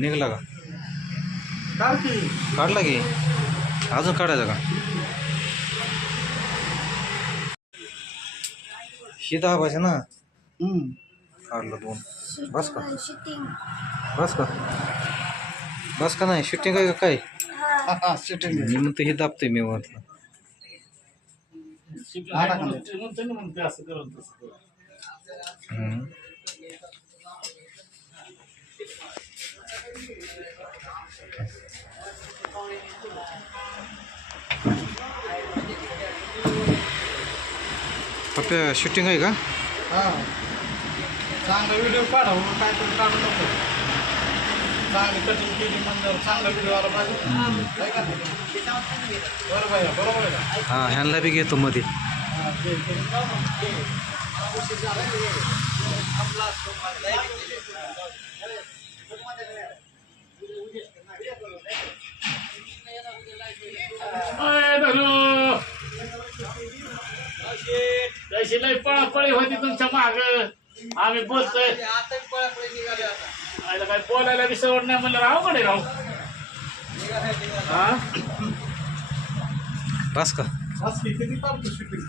निघला का? काढ की. काढला की अजून काढायचा का? ही दाबायचे ना. काढलं 2. बस का? बस का? बस का नाही शूटिंग आहे का काय? शूटिंग मी म्हणतो हे दाबते मी म्हटलं. हम्म. फक्त शूटिंग आहे का? चांगला व्हिडिओ काढा काय तरी काढू नको. चांगली कटिंग केली म्हणजे चांगला व्हिडिओ आला पाहिजे. बरोबर आहे बरोबर आहे. हां ह्यांना बी घेतो मध्ये. तशी लय पळापळी होती तुमच्या माग. आम्ही बोलतोय काय बोलायला बी सवड नाही म्हणलं अवघड आहे राव. बस का? किती काढतो शूटिंग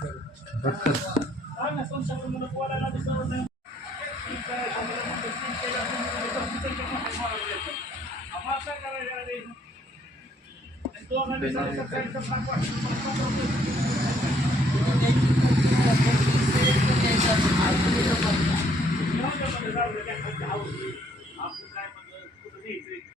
बोलायला बी सवड नाही.